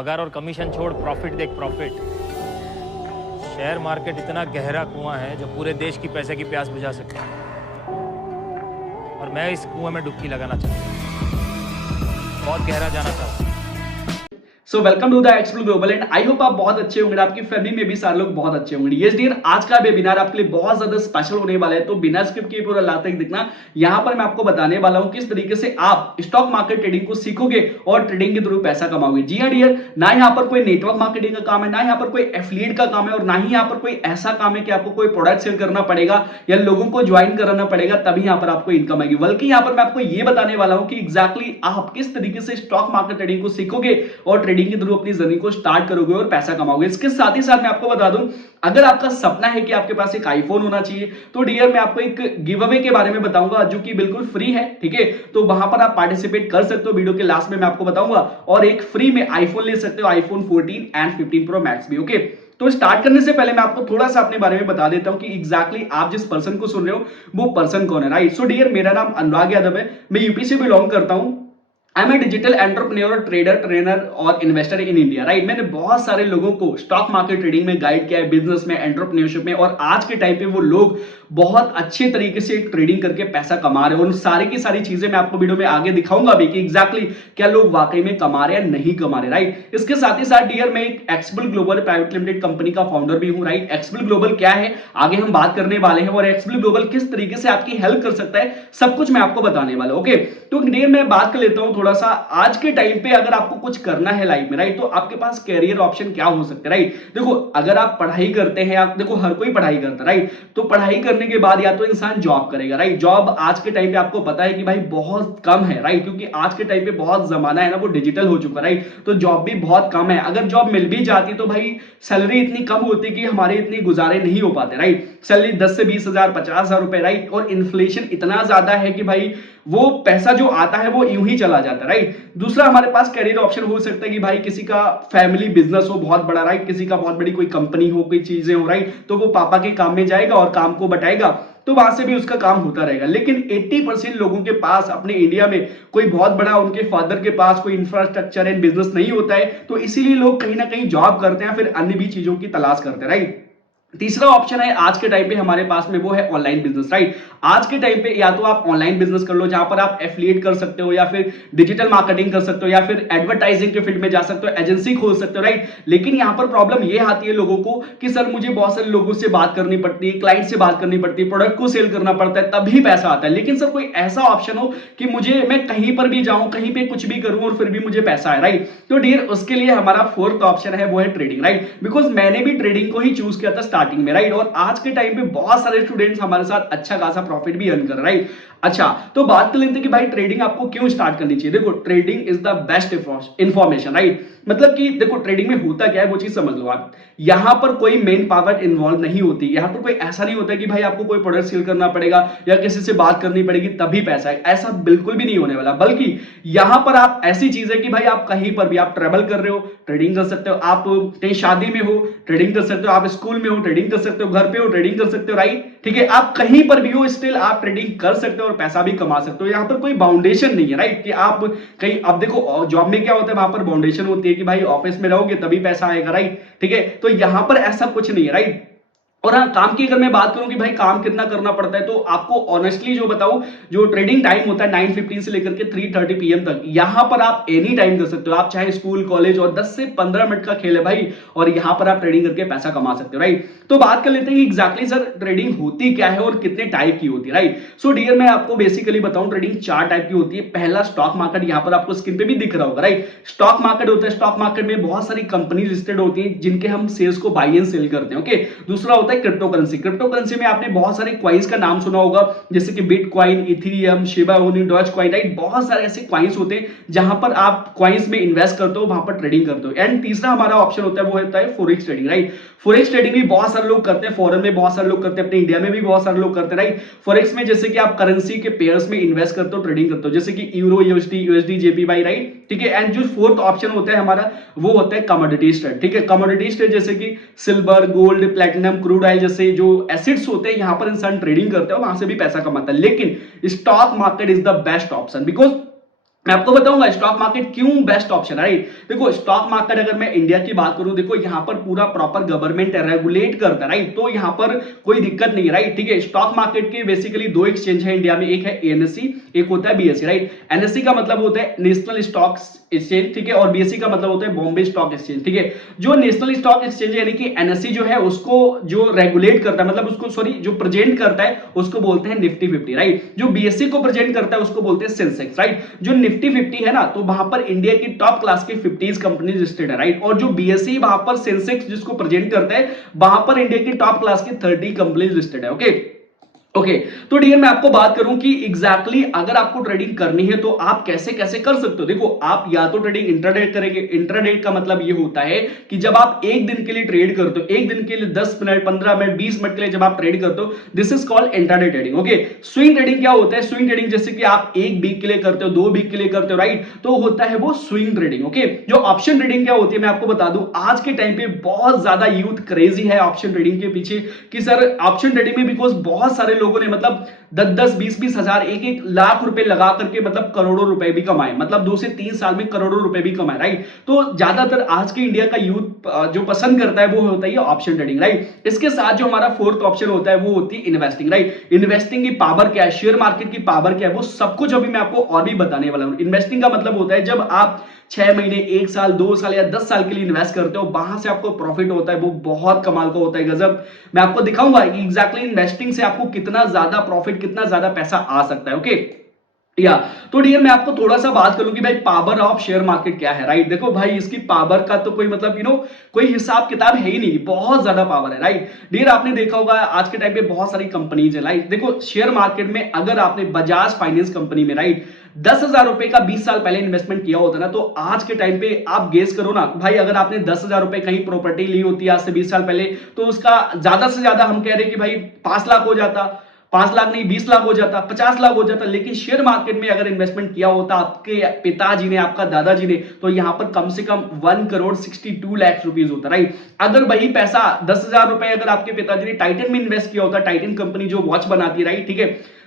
पगार और कमीशन छोड़ प्रॉफिट देख प्रॉफिट। शेयर मार्केट इतना गहरा कुआं है जो पूरे देश की पैसे की प्यास बुझा सकता है, और मैं इस कुएं में डुबकी लगाना चाहता हूं, बहुत गहरा जाना चाहता हूं। So welcome to the explore global and I hope आप बहुत अच्छे होंगे, आपकी फैमिली में भी सारे लोग बहुत अच्छे होंगे। यस डियर, आज का वेबिनार आपके लिए बहुत ज्यादा स्पेशल होने वाला है, तो बिना स्किप किए पूरा लास्ट तक देखना। यहां पर मैं आपको बताने वाला हूं किस तरीके से आप स्टॉक मार्केट ट्रेडिंग को सीखोगे और ट्रेडिंग के थ्रू पैसा कमाओगे। जी हाँ डियर, ना यहाँ पर कोई नेटवर्क मार्केटिंग का काम है, ना यहाँ पर कोई एफिलिएट का काम है, और ना ही यहाँ पर कोई ऐसा काम है कि आपको कोई प्रोडक्ट सेल करना पड़ेगा या लोगों को ज्वाइन कराना पड़ेगा तभी यहाँ पर आपको इनकम आएगी। बल्कि यहाँ पर मैं आपको ये बताने वाला हूं कि एग्जैक्टली आप किस तरीके से स्टॉक मार्केट ट्रेडिंग को सीखोगे और ट्रेडिंग के थ्रू अपनी जर्नी को स्टार्ट करोगे और पैसा कमाओगे। इसके साथ ही साथ मैं आपको बता दूं, अगर आपका सपना है कि आपके पास एक आईफोन होना चाहिए, तो डियर मैं आपको एक गिव अवे के बारे में बताऊंगा जो कि बिल्कुल फ्री है। ठीक है, तो वहां पर आप पार्टिसिपेट कर सकते हो। वीडियो के लास्ट में मैं आपको बताऊंगा और एक फ्री में आईफोन ले सकते हो, आईफोन 14 एंड 15 प्रो मैक्स भी। ओके, तो स्टार्ट करने से पहले मैं आपको थोड़ा सा अपने बारे में बता देता हूं कि एग्जैक्टली आप जिस पर्सन को सुन रहे हो वो पर्सन कौन है। राइट, सो डियर मेरा नाम अनुराग यादव है, मैं यूपी से बिलोंग करता हूं। I am a digital entrepreneur, trader, trainer और इन्वेस्टर इन इंडिया। राइट, मैंने बहुत सारे लोगों को स्टॉक मार्केट ट्रेडिंग में गाइड किया है, बिजनेस में, एंटरप्रेन्योरशिप में, और आज के टाइम पे वो लोग बहुत अच्छे तरीके से ट्रेडिंग करके पैसा कमा रहे हैं। और सारी की सारी चीजें मैं आपको वीडियो में आगे दिखाऊंगा भी कि एग्जैक्टली क्या लोग वाकई में कमा रहे हैं या नहीं कमा रहे। राइट, इसके साथ ही साथ डियर मैं एक एक्सबल ग्लोबल प्राइवेट लिमिटेड कंपनी का फाउंडर भी हूं। राइट, एक्सबल ग्लोबल क्या है आगे हम बात करने वाले हैं, और एक्सबल ग्लोबल किस तरीके से आपकी हेल्प कर सकता है सब कुछ मैं आपको बताने वाला हूं। ओके, तो डियर मैं बात कर लेता हूं थोड़ा सा आज के टाइम पे अगर आपको कुछ करना है लाइफ में, राइट, तो आपके पास कैरियर ऑप्शन क्या हो सकते हैं। राइट, देखो अगर आप पढ़ाई करते हैं, आप देखो हर कोई पढ़ाई करता है। राइट, तो पढ़ाई करने के बाद या तो इंसान जॉब करेगा। राइट, जॉब आज के टाइम पे आपको पता है कि भाई बहुत कम है। राइट, क्योंकि आज के टाइम पे बहुत जमाना है ना वो डिजिटल हो चुका है। राइट, तो जॉब भी बहुत कम है। अगर जॉब मिल भी जाती तो भाई सैलरी इतनी कम होती कि हमारे इतनी गुजारे नहीं हो पाते। राइट, सैलरी 10 से 20 हजार, 50 हजार रुपए। राइट, और इन्फ्लेशन इतना ज्यादा है कि भाई वो पैसा जो आता है वो यूं ही चला जाता है। राइट, दूसरा हमारे पास कैरियर ऑप्शन हो सकता है कि भाई किसी का फैमिली बिजनेस हो बहुत बड़ा। राइट, किसी का बहुत बड़ी कोई कंपनी हो, कोई चीजें हो। राइट, तो वो पापा के काम में जाएगा और काम को बटाएगा, तो वहां से भी उसका काम होता रहेगा। लेकिन 80% लोगों के पास अपने इंडिया में कोई बहुत बड़ा उनके फादर के पास कोई इंफ्रास्ट्रक्चर एंड बिजनेस नहीं होता है, तो इसीलिए लोग कहीं ना कहीं जॉब करते हैं, फिर अन्य भी चीजों की तलाश करते हैं। राइट, तीसरा ऑप्शन है आज के टाइम पे हमारे पास में, वो है ऑनलाइन बिजनेस। राइट, आज के टाइम पे या तो आप ऑनलाइन बिजनेस कर लो जहां पर आप एफिलिएट कर सकते हो, या फिर डिजिटल मार्केटिंग कर सकते हो, या फिर एडवर्टाइजिंग के फील्ड में जा सकते हो, एजेंसी खोल सकते हो। राइट, लेकिन यहां पर प्रॉब्लम ये आती है लोगों को कि सर मुझे बहुत सारे लोगों से बात करनी पड़ती है, क्लाइंट से बात करनी पड़ती है, प्रोडक्ट को सेल करना पड़ता है, तभी पैसा आता है। लेकिन सर कोई ऐसा ऑप्शन हो कि मुझे मैं कहीं पर भी जाऊं, कहीं पे कुछ भी करूं और फिर भी मुझे पैसा आए। राइट, तो डियर उसके लिए हमारा फोर्थ ऑप्शन है, वो है ट्रेडिंग। राइट, बिकॉज मैंने भी ट्रेडिंग को ही चूज किया था स्टार्टिंग में। राइट, और आज के टाइम पे बहुत सारे स्टूडेंट्स हमारे साथ अच्छा खासा प्रॉफिट भी अर्न कर रहे हैं। राइट, अच्छा तो बात कर लेते हैं कि भाई ट्रेडिंग आपको क्यों स्टार्ट करनी चाहिए। देखो trading is the best information. Right, मतलब कि देखो ट्रेडिंग में होता क्या है वो चीज समझ लो आप। यहां पर कोई मेन पावर इन्वॉल्व नहीं होती, यहां पर कोई ऐसा नहीं होता कि भाई आपको कोई प्रोडक्ट सेल करना पड़ेगा या किसी से बात करनी पड़ेगी तभी पैसा है, ऐसा बिल्कुल भी नहीं होने वाला। बल्कि यहां पर आप ऐसी चीज है कि भाई आप कहीं पर भी आप ट्रेवल कर रहे हो ट्रेडिंग कर सकते हो, आप कहीं शादी में हो ट्रेडिंग कर सकते हो, आप स्कूल में हो ट्रेडिंग कर सकते हो, घर पे हो ट्रेडिंग कर सकते हो। राइट, ठीक है, आप कहीं पर भी हो स्टिल आप ट्रेडिंग कर सकते हो और पैसा भी कमा सकते हो। यहां पर कोई बाउंडेशन नहीं है। राइट, कि आप कहीं, अब देखो जॉब में क्या होता है, वहां पर बाउंडेशन होती है कि भाई ऑफिस में रहोगे तभी पैसा आएगा। राइट, ठीक है, तो यहां पर ऐसा कुछ नहीं है। राइट, और हाँ काम की अगर मैं बात करूं कि भाई काम कितना करना पड़ता है, तो आपको ऑनेस्टली जो बताऊं, जो ट्रेडिंग टाइम होता है 9:15 से लेकर के 3:30 PM तक, यहां पर आप एनी टाइम कर सकते हो। आप चाहे स्कूल कॉलेज, और 10 से 15 मिनट का खेल है भाई, और यहां पर आप ट्रेडिंग करके पैसा कमा सकते हो। राइट, तो बात कर लेते हैं कि एग्जैक्टली सर ट्रेडिंग होती क्या है और कितने टाइप की होती है। राइट, सो डियर मैं आपको बेसिकली बताऊं ट्रेडिंग 4 टाइप की होती है। पहला स्टॉक मार्केट, यहां पर आपको स्क्रीन पे भी दिख रहा होगा। राइट, स्टॉक मार्केट होता है, स्टॉक मार्केट में बहुत सारी कंपनी लिस्टेड होती है जिनके हम शेयर्स को बाई एंड सेल करते हैं। ओके, दूसरा होता है क्रिप्टो करेंसी। क्रिप्टो करेंसी में आपने बहुत सारे क्वाइंस का नाम सुना होगा, जैसे कि bitcoin, Ethereum, Shiba Inu, Dogecoin. Right, बहुत सारे ऐसे क्वाइंस होते हैं जहां पर आप क्वाइंस में इन्वेस्ट करते हो, वहां पर ट्रेडिंग करते हो। एंड तीसरा हमारा ऑप्शन होता है वो होता है forex trading. Right, forex trading भी बहुत सारे लोग करते हैं, फॉरेन में बहुत सारे लोग करते हैं, अपने इंडिया में भी बहुत सारे लोग करते हैं। राइट, फॉरेक्स में जैसे कि आप करेंसी के पेयर्स में इन्वेस्ट करते हो, ट्रेडिंग करते हो, जैसे कि यूरो, यूएसडी, जेपीवाई। राइट, ठीक है, एंड जो फोर्थ ऑप्शन होता है हमारा वो होता है कमोडिटीज ट्रेड। ठीक है, कमोडिटीज ट्रेड जैसे कि silver, gold, platinum, crude oil जैसे जो एसिड्स होते हैं, यहां पर इंसान ट्रेडिंग करता है, वहां से भी पैसा कमाता है। लेकिन stock market is the best option, because मैं आपको बताऊंगा स्टॉक मार्केट क्यों बेस्ट ऑप्शन है, राइट। देखो स्टॉक मार्केट अगर मैं इंडिया की बात करूं, देखो यहाँ पर पूरा प्रॉपर गवर्नमेंट रेगुलेट करता है, राइट। तो यहाँ पर कोई दिक्कत नहीं है, राइट। ठीक है, स्टॉक मार्केट के बेसिकली दो एक्सचेंज है इंडिया में, एक है एनएससी, एक होता है बीएससी, राइट। एनएससी का मतलब होता है नेशनल स्टॉक एक्सचेंज, ठीक है, और बीएससी का मतलब होता है बॉम्बे स्टॉक एक्सचेंज, ठीक है। जो नेशनल स्टॉक एक्सचेंज यानी कि एनएससी जो है उसको जो रेगुलेट करता है, मतलब उसको सॉरी जो प्रेजेंट करता है उसको बोलते हैं निफ्टी 50, राइट। जो बीएससी को प्रेजेंट करता है उसको बोलते हैं सेंसेक्स, राइट। जो निफ्टी 50 है ना, तो वहां पर इंडिया की टॉप क्लास की 50 कंपनी लिस्टेड है, राइट। और जो बीएससी वहां पर सेंसेक्स जिसको प्रेजेंट करता है, वहां पर इंडिया की टॉप क्लास की 30 कंपनी लिस्टेड है। ओके ओके तो डियर मैं आपको बात करूं कि एग्जैक्टली अगर आपको ट्रेडिंग करनी है तो आप कैसे कैसे कर सकते हो। देखो आप या तो ट्रेडिंग इंट्राडे करेंगे। इंट्राडे का मतलब ये होता है कि जब आप एक दिन के लिए ट्रेड करते हो, एक दिन के लिए 10 मिनट 15 मिनट 20 मिनट के लिए जब आप ट्रेड करते हो, this is called intraday trading. Okay, swing trading क्या होता है? स्विंग ट्रेडिंग जैसे कि आप एक वीक के लिए करते हो, 2 वीक के लिए करते हो, राइट, तो होता है वो स्विंग ट्रेडिंग। ओके, जो ऑप्शन ट्रेडिंग क्या होती है मैं आपको बता दूं, आज के टाइम पे बहुत ज्यादा यूथ क्रेजी है ऑप्शन ट्रेडिंग के पीछे कि सर ऑप्शन ट्रेडिंग में बिकॉज बहुत सारे लोगों ने मतलब 10-10 20-20 हजार 1-1 लाख रुपए लगा करके मतलब करोड़ों रुपए भी कमाए, मतलब 2 से 3 साल में करोड़ों रुपए भी कमाए, राइट। तो ज्यादातर आज के इंडिया का यूथ जो पसंद करता है वो होता है ऑप्शन ट्रेडिंग, राइट। इसके साथ जो हमारा फोर्थ ऑप्शन होता है वो होती है इन्वेस्टिंग, राइट। इन्वेस्टिंग की पावर क्या है, शेयर मार्केट की पावर क्या है, वो सब कुछ अभी मैं आपको और भी बताने वाला हूं। इन्वेस्टिंग का मतलब होता है जब आप 6 महीने 1 साल 2 साल या 10 साल के लिए इन्वेस्ट करते हो, वहां से आपको प्रॉफिट होता है, वो बहुत कमाल का होता है, गजब। मैं आपको दिखाऊंगा कि एग्जैक्टली इन्वेस्टिंग से आपको कितना ज्यादा प्रॉफिट, कितना ज्यादा पैसा आ सकता है। ओके या तो डियर मैं आपको थोड़ा सा बात करूं कि भाई पावर ऑफ शेयर मार्केट क्या है, राइट। देखो भाई इसकी पावर का तो कोई मतलब कोई हिसाब किताब है ही नहीं, बहुत ज्यादा पावर है, राइट। डियर आपने देखा होगा आज के टाइम पे बहुत सारी कंपनीज है, राइट। देखो शेयर मार्केट में अगर आपने बजाज फाइनेंस कंपनी में, राइट, 10,000 रुपए का 20 साल पहले इन्वेस्टमेंट किया होता ना, तो आज के टाइम पे आप गेस करो ना भाई, अगर आपने 10,000 रुपए कहीं प्रॉपर्टी ली होती आज से 20 साल पहले, तो उसका ज्यादा से ज्यादा हम कह रहे हैं कि भाई 5 लाख हो जाता, 5 लाख नहीं 20 लाख हो जाता, 50 लाख हो जाता। लेकिन शेयर मार्केट में अगर इन्वेस्टमेंट किया होता आपके पिताजी ने, आपका दादाजी ने, तो यहां पर कम से कम 1 करोड़ 62 लाख रुपीस होता, राइट। अगर वही पैसा 10,000 रुपए अगर आपके पिताजी ने टाइटन में इन्वेस्ट किया होता, टाइटन कंपनी जो वॉच बनाती है, राइट, ठीक है,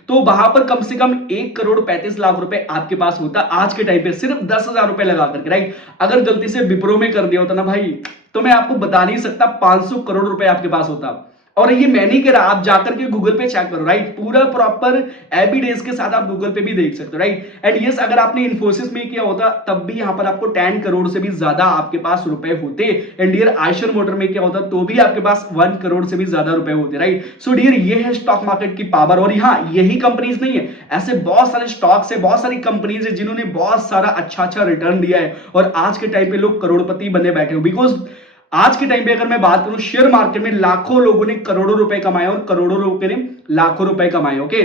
तो वहां पर कम से कम 1 करोड़ 35 लाख रुपए आपके पास होता आज के टाइम पे, सिर्फ 10,000 रुपए लगा करके, राइट। अगर गलती से विप्रो में कर दिया होता ना भाई, तो मैं आपको बता नहीं सकता 500 करोड़ रुपए आपके पास होता। और ये मैं नहीं कह रहा, आप जाकर के गूगल पे चेक करो, राइट। पूरा प्रॉपर एविडेंस के साथ आप गूगल पे भी देख सकते हो, राइट। एंड यस अगर आपने इन्फोसिस में किया होता तब भी यहां पर आपको 10 करोड़ से भी ज्यादा आपके पास रुपए होते। एंड डियर आयशर मोटर में क्या होता तो भी आपके पास 1 करोड़ से भी ज्यादा रुपए होते, राइट। सो डियर ये है स्टॉक मार्केट की पावर। और यहां यही कंपनीज नहीं है, ऐसे बहुत सारे स्टॉक्स है, बहुत सारी कंपनीज है जिन्होंने बहुत सारा अच्छा अच्छा रिटर्न दिया है और आज के टाइम पे लोग करोड़पति बने बैठे हो। बिकॉज आज के टाइम पे अगर मैं बात करूं शेयर मार्केट में लाखों लोगों ने करोड़ों रुपए कमाए और करोड़ों लोगों ने लाखों रुपए कमाए। ओके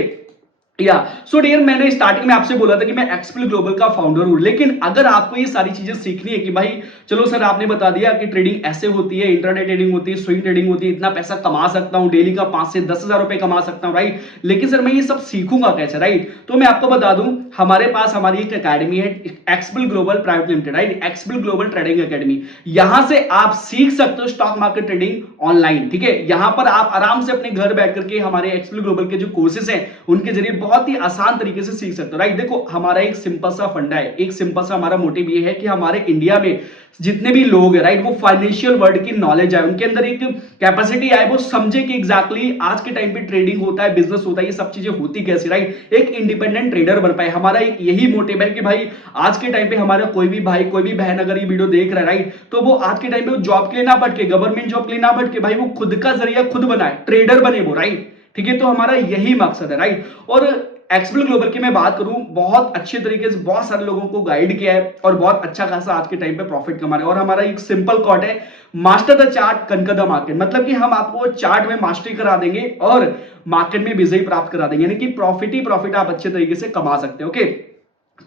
या सो डियर मैंने स्टार्टिंग में आपसे बोला था कि मैं एक्सप्ल ग्लोबल का फाउंडर हूं, लेकिन अगर आपको ये सारी चीजें सीखनी है कि भाई चलो सर आपने बता दिया कि ट्रेडिंग ऐसे होती है, इंट्राडे ट्रेडिंग होती है, स्विंग ट्रेडिंग होती है, इतना पैसा कमा सकता हूं डेली का 5 से 10,000 रुपए कमा सकता हूं, राइट। लेकिन सर मैं ये सब सीखूंगा कैसे, राइट। तो मैं आपको बता दूं हमारे पास हमारी एक अकेडमी है एक्सप्ल ग्लोबल प्राइवेट लिमिटेड, राइट, एक्सप्ल ग्लोबल ट्रेडिंग अकेडमी। यहां से आप सीख सकते हो स्टॉक मार्केट ट्रेडिंग ऑनलाइन, ठीक है। यहां पर आप आराम से अपने घर बैठ करके हमारे एक्सप्ल ग्लोबल के जो कोर्सेज हैं उनके जरिए बहुत ही आसान तरीके से सीख सकते हो, राइट। देखो हमारा एक सिंपल सा फंडा है, एक सिंपल सा हमारा मोटिव ये है कि हमारे इंडिया में जितने भी लोग हैं, राइट, वो फाइनेंशियल वर्ल्ड की नॉलेज है, उनके अंदर एक कैपेसिटी आए, वो समझे कि एग्जैक्टली आज के टाइम पे ट्रेडिंग होता है, बिजनेस होता है, ये सब चीजें होती कैसे, राइट। एक इंडिपेंडेंट ट्रेडर बन पाए। हमारा एक यही मोटिव है कि भाई आज के टाइम पे हमारा कोई भी भाई कोई भी बहन अगर ये वीडियो देख रहा है, राइट, तो वो आज के टाइम पे जॉब के लिए ना भटके, गवर्नमेंट जॉब के लिए ना भटके, भाई वो खुद का जरिया खुद बनाए, ट्रेडर बने वो, राइट, ठीक है। तो हमारा यही मकसद है, राइट। और एक्सप्ल ग्लोबल की मैं बात करूं, बहुत अच्छे तरीके से बहुत सारे लोगों को गाइड किया है और बहुत अच्छा खासा आज के टाइम पे प्रॉफिट कमा रहे हैं। और हमारा एक सिंपल कॉट है, master the chart conquer the market, मतलब कि हम आपको चार्ट में मास्टरी करा देंगे और मार्केट में विजय प्राप्त करा देंगे, यानी कि प्रॉफिट ही प्रॉफिट आप अच्छे तरीके से कमा सकते हो। ओके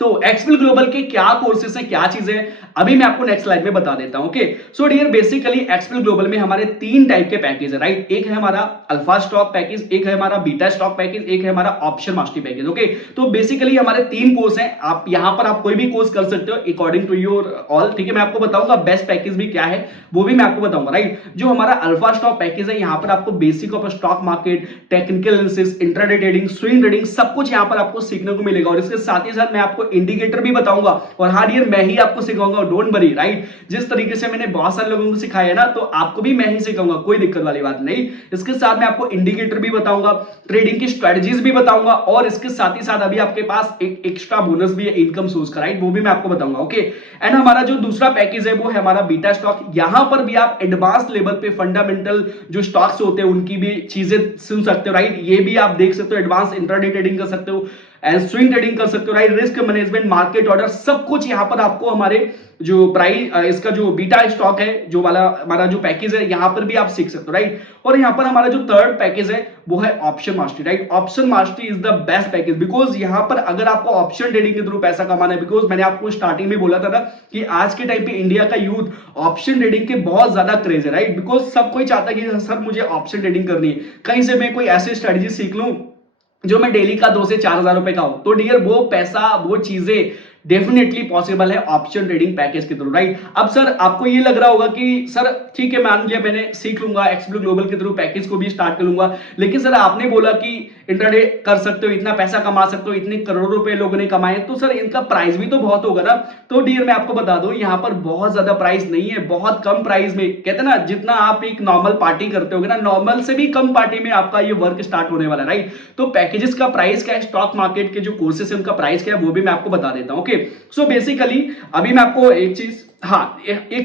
तो एक्सप्ल ग्लोबल के क्या कोर्सेस हैं, क्या चीजें हैं, अभी मैं आपको नेक्स्ट स्लाइड में बता देता हूं। ओके सो डियर बेसिकली एक्सप्ल ग्लोबल में हमारे 3 टाइप के पैकेज है, राइट। एक है हमारा अल्फा स्टॉक पैकेज, एक है हमारा बीटा स्टॉक पैकेज, एक है हमारा ऑप्शन मास्टरी पैकेज। ओके तो बेसिकली हमारे 3 कोर्स हैं, आप यहां पर आप कोई भी कोर्स कर सकते हो अकॉर्डिंग टू योर ऑल, ठीक है। मैं आपको बताऊंगा बेस्ट पैकेज भी क्या है, वो भी मैं आपको बताऊंगा, राइट। जो हमारा अल्फा स्टॉक पैकेज है, यहां पर आपको basic of stock market, technical analysis, intraday trading, swing trading सब कुछ यहां पर आपको सीखने को मिलेगा। और इसके साथ ही साथ मैं आपको आपको इंडिकेटर भी बताऊंगा और हाँ डियर मैं ही आपको सिखाऊंगा, डोंट वरी राइट। जिस तरीके से मैंने बहुत सारे लोगों को सिखाया है ना, तो आपको भी मैं ही सिखाऊंगा, कोई दिक्कत वाली बात नहीं। इसके साथ मैं आपको इंडिकेटर भी बताऊंगा, ट्रेडिंग की स्ट्रेटजीज भी बताऊंगा और इसके साथ ही साथ अभी आपके पास एक एक्स्ट्रा बोनस भी है इनकम सोर्स का, राइट, वो भी मैं आपको बताऊंगा। ओके एंड हमारा जो दूसरा पैकेज है वो है हमारा बीटा स्टॉक। यहां पर भी आप एडवांस लेवल पे फंडामेंटल जो स्टॉक्स होते हैं उनकी भी चीजें सुन सकते हो, राइट। ये भी आप देख सकते हो, एडवांस इंट्राडे ट्रेडिंग कर सकते हो एंड स्विंग ट्रेडिंग कर सकते हो, right. Risk management, market order, सब कुछ यहां पर आपको हमारे जो प्राइस इसका जो बीटा स्टॉक है जो वाला हमारा जो पैकेज है यहां पर भी आप सीख सकते हो, राइट। और यहां पर हमारा जो थर्ड पैकेज है वो है option mastery, right. Option mastery is the best package because यहां पर अगर आपको ऑप्शन ट्रेडिंग के थ्रू पैसा कमाना है, बिकॉज मैंने आपको स्टार्टिंग में बोला था ना कि आज के टाइम पे इंडिया का यूथ ऑप्शन ट्रेडिंग के बहुत ज्यादा क्रेज है, राइट। बिकॉज सब कोई चाहता है कि सर मुझे ऑप्शन ट्रेडिंग करनी है, कहीं से मैं कोई ऐसी स्ट्रेटेजी सीख लूं जो मैं डेली का 2 से 4 हजार रुपए का हो। तो डियर वो पैसा, वो चीजें डेफिनेटली पॉसिबल है ऑप्शन ट्रेडिंग पैकेज के थ्रू, राइट। अब सर आपको ये लग रहा होगा कि सर ठीक है मान लिया मैंने सीख लूंगा, एक्सप्लो ग्लोबल के थ्रू पैकेज को भी स्टार्ट कर लूंगा, लेकिन सर आपने बोला कि इंट्राडे कर सकते हो, इतना पैसा कमा सकते हो, इतने करोड़ों रुपए लोगों ने कमाए, तो सर इनका प्राइस भी तो बहुत होगा ना। तो डियर मैं आपको बता दूं यहाँ पर बहुत ज्यादा प्राइस नहीं है, बहुत कम प्राइस में, कहते हैं ना जितना आप एक नॉर्मल पार्टी करते होगे ना, नॉर्मल से भी कम पार्टी में आपका ये वर्क स्टार्ट होने वाला है, राइट। तो पैकेजेस का प्राइस क्या है, स्टॉक मार्केट के जो कोर्सेस है उनका प्राइस क्या है वो भी मैं आपको बता देता हूं। ओके सो बेसिकली अभी मैं आपको एक चीज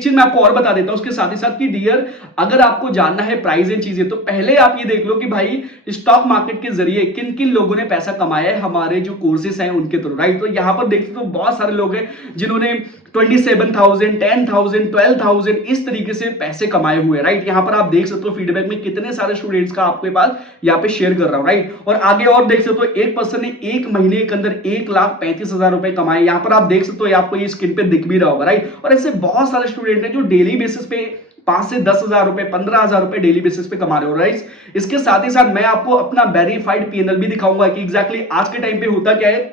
मैं आपको और बता देता हूं उसके साथ ही साथ कि डियर अगर आपको जानना है प्राइस एंड चीजें, तो पहले आप ये देख लो कि भाई स्टॉक मार्केट के जरिए किन किन लोगों ने पैसा कमाया है हमारे जो कोर्सेस हैं उनके थ्रू, राइट। तो यहां पर देखते हो बहुत सारे लोग हैं जिन्होंने 27,000, 10,000, 12,000 इस तरीके से पैसे कमाए हुए, राइट। यहां पर आप देख सकते हो फीडबैक में कितने सारे स्टूडेंट्स का आपके पास यहाँ पे शेयर कर रहा हूं, राइट। और आगे और देख सकते हो एक पर्सन ने एक महीने के अंदर 1,35,000 रुपए कमाए, यहां पर आप देख सकते हो, आपको ये स्क्रीन पे दिख भी रहा होगा, राइट। और ऐसे बहुत सारे स्टूडेंट हैं जो डेली बेसिस पे 5 से 10,000 रुपए, 15,000 रुपए डेली बेसिस पे कमा रहे हो, राइट। इसके साथ ही साथ मैं आपको अपना वेरीफाइड पीएनएल भी दिखाऊंगा कि एग्जैक्टली आज के टाइम पे होता क्या है,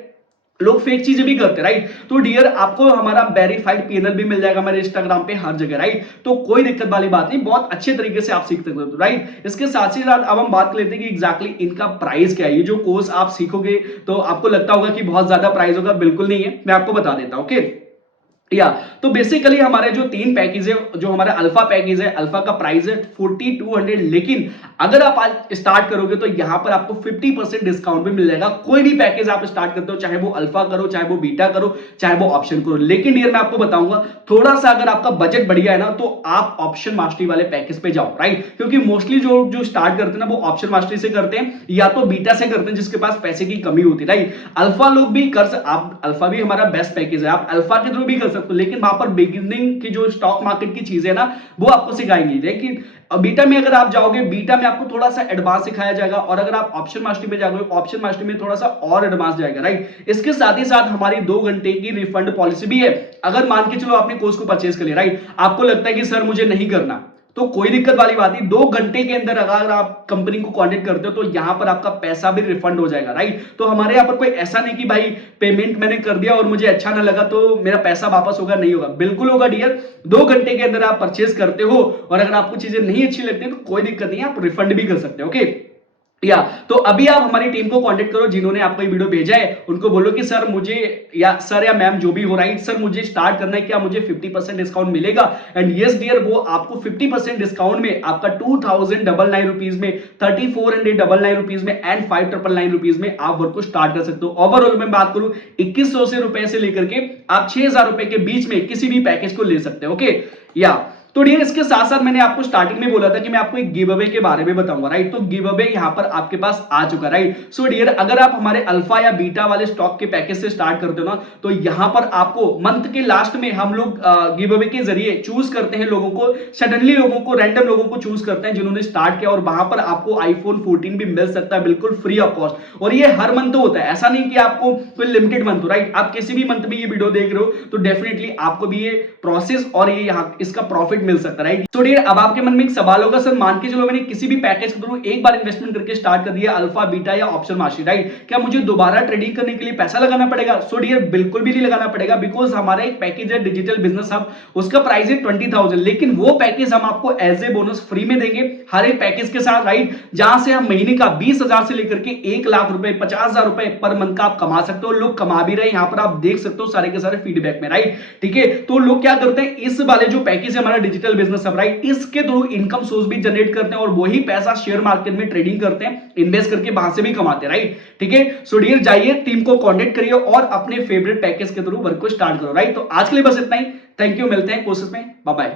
लोग फेक चीजें भी करते हैं, राइट। तो डियर आपको हमारा वेरीफाइड पीएनएल भी मिल जाएगा मेरे इंस्टाग्राम पे हर जगह, राइट। तो कोई दिक्कत वाली बात नहीं, बहुत अच्छे तरीके से आप सीख सकते हो, राइट। इसके साथ ही साथ अब हम बात कर लेते हैं कि एग्जैक्टली इनका प्राइस क्या है। ये जो कोर्स आप सीखोगे तो आपको लगता होगा कि बहुत ज्यादा प्राइस होगा, बिल्कुल नहीं है, मैं आपको बता देता हूं। ओके या तो बेसिकली हमारे जो 3 पैकेज है, जो हमारा अल्फा पैकेज है, अल्फा का प्राइस है 4200, लेकिन अगर आप आज स्टार्ट करोगे तो यहां पर आपको 50% डिस्काउंट भी मिल जाएगा। कोई भी पैकेज आप स्टार्ट करते हो, चाहे वो अल्फा करो, चाहे वो बीटा करो, चाहे वो ऑप्शन करो, लेकिन डियर मैं आपको बताऊंगा थोड़ा सा अगर आपका बजट बढ़िया है ना तो आप ऑप्शन मास्टरी वाले पैकेज पे जाओ, राइट। क्योंकि मोस्टली जो स्टार्ट करते हैं ना वो ऑप्शन मास्टरी से करते हैं या तो बीटा से करते हैं जिसके पास पैसे की कमी होती है, राइट। अल्फा लोग भी आप अल्फा भी हमारा बेस्ट पैकेज है, आप अल्फा के थ्रू भी कर सकते हो, लेकिन वहां पर बिगिनिंग की जो स्टॉक मार्केट की चीजें है ना वो आपको सिखाएंगी। लेकिन बीटा में अगर आप जाओगे, बीटा में आपको थोड़ा सा एडवांस सिखाया जाएगा, और अगर आप ऑप्शन मास्टरी में जाओगे, ऑप्शन मास्टरी में थोड़ा सा और एडवांस जाएगा, राइट। इसके साथ ही साथ हमारी 2 घंटे की रिफंड पॉलिसी भी है। अगर मान के चलो आपने कोर्स को परचेज कर लिया, राइट, आपको लगता है कि सर मुझे नहीं करना, तो कोई दिक्कत वाली बात नहीं, 2 घंटे के अंदर अगर आप कंपनी को कांटेक्ट करते हो तो यहां पर आपका पैसा भी रिफंड हो जाएगा, राइट। तो हमारे यहां पर कोई ऐसा नहीं कि भाई पेमेंट मैंने कर दिया और मुझे अच्छा ना लगा तो मेरा पैसा वापस होगा, नहीं होगा, बिल्कुल होगा डियर। 2 घंटे के अंदर आप परचेज करते हो और अगर आपको चीजें नहीं अच्छी लगती तो कोई दिक्कत नहीं है, आप रिफंड भी कर सकते हो। ओके या तो अभी आप हमारी टीम को कांटेक्ट करो जिन्होंने आपको ये वीडियो भेजा है, उनको बोलो कि सर मुझे या सर या मैम जो भी हो, राइट, सर मुझे स्टार्ट करना है, क्या मुझे 50% डिस्काउंट मिलेगा? एंड यस डियर, वो आपको 50% डिस्काउंट में आपका 2,099 रुपीज में, 3,499 रुपीज में एंड 5,999 रुपीज में आप वर्क को स्टार्ट कर सकते हो। ओवरऑल मैं बात करूं 2100 रुपए से लेकर के आप 6,000 रुपए के बीच में किसी भी पैकेज को ले सकते हो। ओके या तो डियर इसके साथ साथ मैंने आपको स्टार्टिंग में बोला था कि मैं आपको एक गिव अवे के बारे में बताऊंगा, राइट। तो गिव अवे यहां पर आपके पास आ चुका, राइट। सो डियर अगर आप हमारे अल्फा या बीटा वाले स्टॉक के पैकेज से स्टार्ट करते हो ना तो यहां पर आपको मंथ के लास्ट में हम लोग गिव अवे के जरिए चूज करते हैं लोगों को, सडनली लोगों को, रैंडम लोगों को चूज करते हैं जिन्होंने स्टार्ट किया, और वहां पर आपको आईफोन 14 भी मिल सकता है बिल्कुल फ्री ऑफ कॉस्ट। और ये हर मंथ होता है, ऐसा नहीं कि आपको कोई लिमिटेड मंथ हो, राइट। आप किसी भी मंथ में ये वीडियो देख रहे हो तो डेफिनेटली आपको भी ये प्रोसेस और ये यहाँ इसका प्रॉफिट मिल सकता है, राइट। तो डियर अब आपके मन में एक सवाल होगा, सर मान के चलो मैंने किसी भी पैकेज के थ्रू एक बार इन्वेस्टमेंट करके स्टार्ट कर दिया, अल्फा बीटा या ऑप्शन मार्केट, राइट, क्या मुझे दोबारा ट्रेडिंग करने के लिए पैसा लगाना पड़ेगा? सो डियर बिल्कुल भी नहीं लगाना पड़ेगा, बिकॉज हमारा एक पैकेज है डिजिटल बिजनेस हब, उसका प्राइस है 20,000, लेकिन वो पैकेज हम आपको एज ए बोनस फ्री में देंगे हर एक पैकेज के साथ, राइट, जहां से हम महीने का 20,000 से लेकर के 1 लाख रुपए 50,000 रुपए पर मंथ का आप कमा सकते हो। लोग कमा भी रहे, यहां पर आप देख सकते हो सारे के सारे फीडबैक में, राइट, ठीक है। तो लोग क्या करते हैं, इस वाले जो पैकेज है हमारा डिजिटल बिजनेस हब, राइट, इसके थ्रू इनकम सोर्स भी जनरेट करते हैं और वही पैसा शेयर मार्केट में ट्रेडिंग करते हैं, इन्वेस्ट करके वहां से भी कमाते हैं, राइट, ठीक है। सो डियर जाइए टीम को कांटेक्ट करिए और अपने फेवरेट पैकेज के थ्रू वर्क को स्टार्ट करो, राइट। तो आज के लिए बस इतना ही, थैंक यू, मिलते हैं कोर्सेज में, बाय बाय।